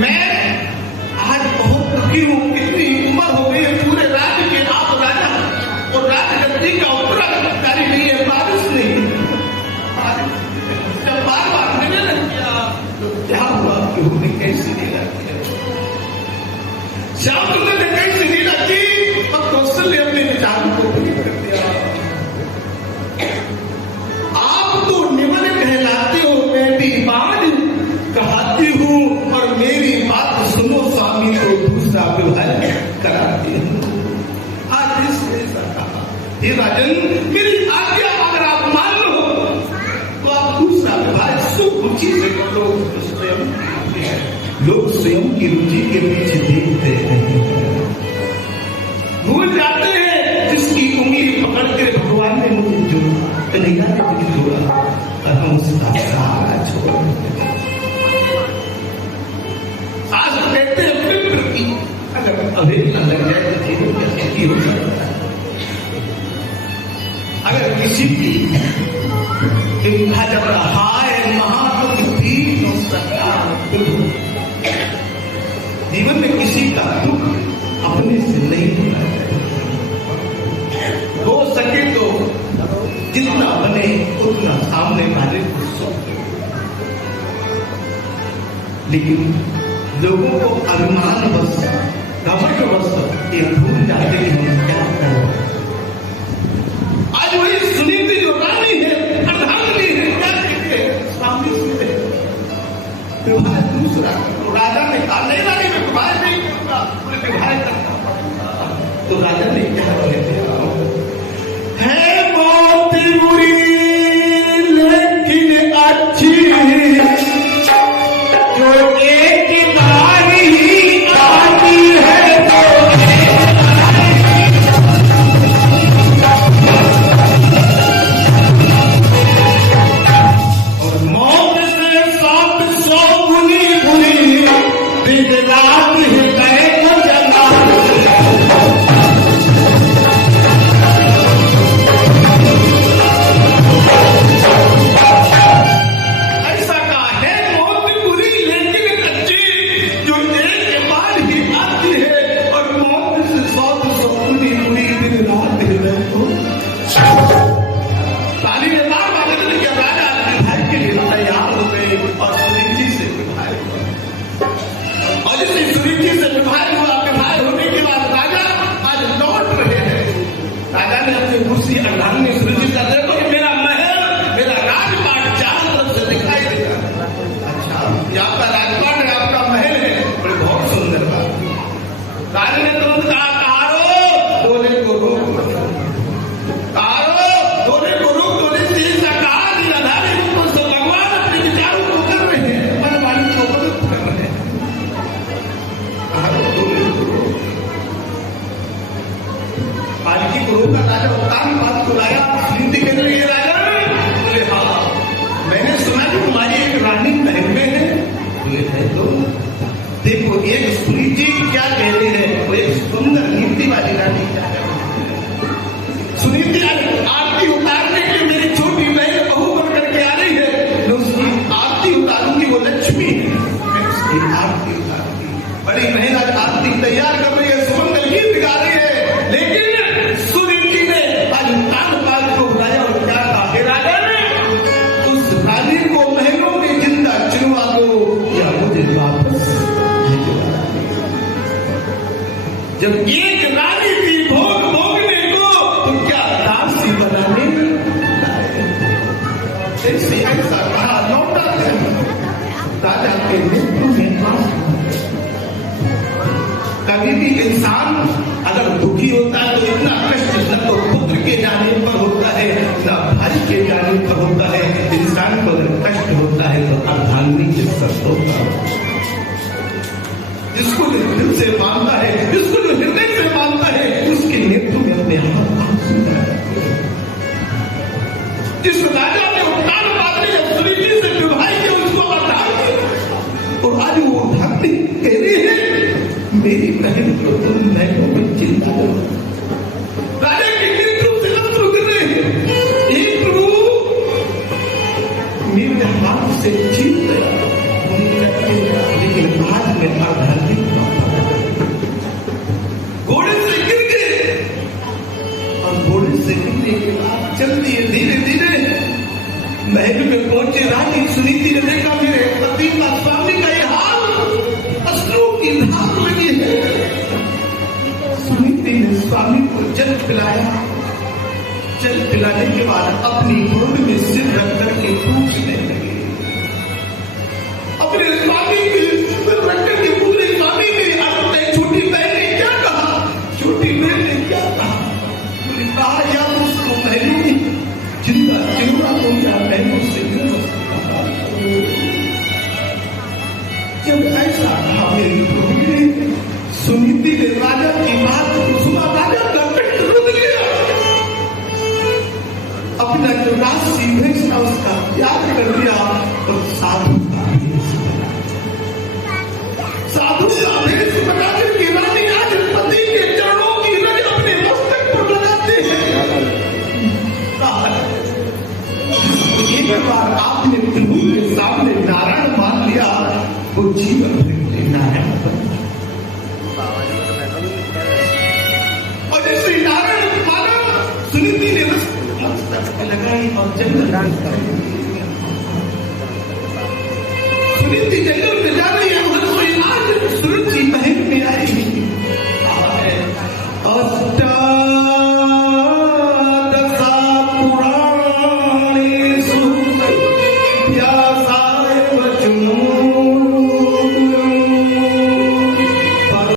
मैं आज बहुत दुखी हूँ, इतनी उम्र हो गई है, पूरे राज्य के आप राजा और राजगद्दी का उत्तराधिकारी नहीं है, बारिश नहीं है। जब बार बार मैंने न किया तो क्या हुआ कि उन्होंने कैसी लीला की? श्यामचंद्र ने कैसी लीला की और कौशल्य अपने विचारों को पूरी कर दिया। आप तो निमन कहलाते हो, मैं भी बाण कहती हूँ और मेरी बात सुनो स्वामी को दूसरा विवाह कराती हूँ। आज इसने ऐसा कहा, हे राजन मेरी आज्ञा अगर आप मान लो तो आप दूसरा विवाह सुख रुचि से कर लो। लोग स्वयं की रुचि के पीछे देखते हैं, भूल जाते हैं जिसकी उंगली पकड़ कर भगवान ने मुझे जोड़ा, कन्हैया ने मुझे जोड़ा और हम उसका सहारा छोड़। आज कहते हैं विप्र की अगर अवहेलना लग जाए तो जीवन क्या कैसी हो सकता है? अगर किसी की जब हाय महाबुद्धि जीवन में किसी का दुख अपने से नहीं होना चाहिए। हो सके तो जितना बने उतना सामने वाले को सौंपे, लेकिन लोगों को अभिमान बस घमंड बस ये भूल जाते हैं हम क्या करें। आज वही सुनीति जो रानी है, अर्धांगिनी है, क्या कहते हैं स्वामी से विवाह दूसरा। राजा ने कहा नहीं रानी में विवाह नहीं करूंगा, विवाह करना पड़ेगा। तो राजा ने क्या कहते है बहुत बुरी लेकिन अच्छी जो एक बार ही आती है तो और मौत से 700 गुनी बुरी दिन रात हृदय को जला। ऐसा कहा है मौत बुरी लेकिन अच्छी जो एक बार ही आती है और मौत से 700 गुनी बुरी दिन रात हृदय को। ताली ने बार बार किया, राजा अपने भाई के लिए तैयार हो गए और सुनीति से विवाह हुआ। और इसी सुनीति से विवाह हुआ, विवाह होने के बाद राजा आज लौट रहे हैं। राजा ने अपनी कुर्सी अर्धांगिनी सुनीति से देखो कि मेरा महल, मेरा राजपाट चारों तरफ से दिखाई दे रहा है। अच्छा, ये आपका राजपाट है, आपका महल है, बड़ी बहुत सुंदर बात। राजा ने तुरंत कहा कारो डोले को रोक, कारो डोले को रोक। डोले से ऐसा कहा निराधारी रूपों से भगवान अपने विचारों को कर रहे हैं, मनवाणी को मदद कर रहे हैं। कारो डोले को रोक। पालकी को रोका, राजा उत्तान बात को लाया। सुनीति कह रही है राजा, बोले हाँ मैंने सुना कि तुम्हारी एक रानी महल में है। बोले है तो देखो एक सुनीति क्या कह रही है, वो एक सुंदर नीति वाली रानी क्या है। सुनीति आरती उतारने के लिए मेरी छोटी बहन बहू बन करके आ रही है, मैं उसकी आरती उतारूंगी, वो लक्ष्मी है, मैं उसकी आरती उतारूंगी। बड़ी बहन आज आरती तैयार कर रही है, सुमंगल गीत गा रही है, लेकिन सुनीति ने आज तानपाल को बुलाया और क्या कहा, हे राजा ने उस रानी को महलों में जिंदा चुनवा दो या मुझे वापस भिजवा दो। जब एक रानी थी भोग भोगने को तो क्या दासी बनाने ऐसे ऐसा कहा, लौटा राजा के मृत्यु में कभी भी इंसान अगर दुखी होता है तो इतना कष्ट न तो पुत्र के जाने पर होता है, न भाई के जाने पर होता है। इंसान को अगर कष्ट होता है तो अर्धांगिनी के सर होता है। जिसको दिल से मानता है, जिसको हृदय से मानता है, उसके नेत्र में अपने हाथ आंसू डालते हैं। जिस राजा ने उत्तान पात्र सुनीति से विवाह किया उसको अर्धांगिनी, और आज वो अर्धांगिनी कह रही है मेरी बहन को तुम महलों में चिंता करो। राजा के नेत्र से अश्रु गिर रहे हैं। एक प्रभु मेरे हाथ से छीन गया, लेकिन आज में आध्यात्मिक घोड़े से गिर गए और घोड़े से गिरने के बाद चल दिए धीरे धीरे महल में पहुंचे। रानी सुनीति ने देखा मेरे पति का स्वामी का ये हाल, अश्रु की धार लगी है। सुनीति ने स्वामी को जल पिलाया। जल पिलाने के बाद अपनी गोद में सिर रख करके पूछने लगे, अपने स्वामी के सिर रख करके पूरे स्वामी के अपने छोटी बहन ने क्या कहा, छोटी बहन ने क्या कहा, बोले कहा या उसको बहनों की चिंता चिंता को क्या बहनों से जब ऐसा कहा मेरी प्रभु ने, सुनीति ने राजा की बात को सुना। राजा का पेट रुक गया, अपना जो राशि भेष था उसका त्याग कर दिया और साधु का भेष बना। साधु का भेष बनाकर के रानी आज पति के चरणों की रज अपने मस्तक पर लगाते हैं। एक बार आपने प्रभु के सामने नारायण मान लिया तो जीवन भर नारायण बन। और जैसे नारायण माना सुनीति ने लगाई और जंगल सुनीति जंगल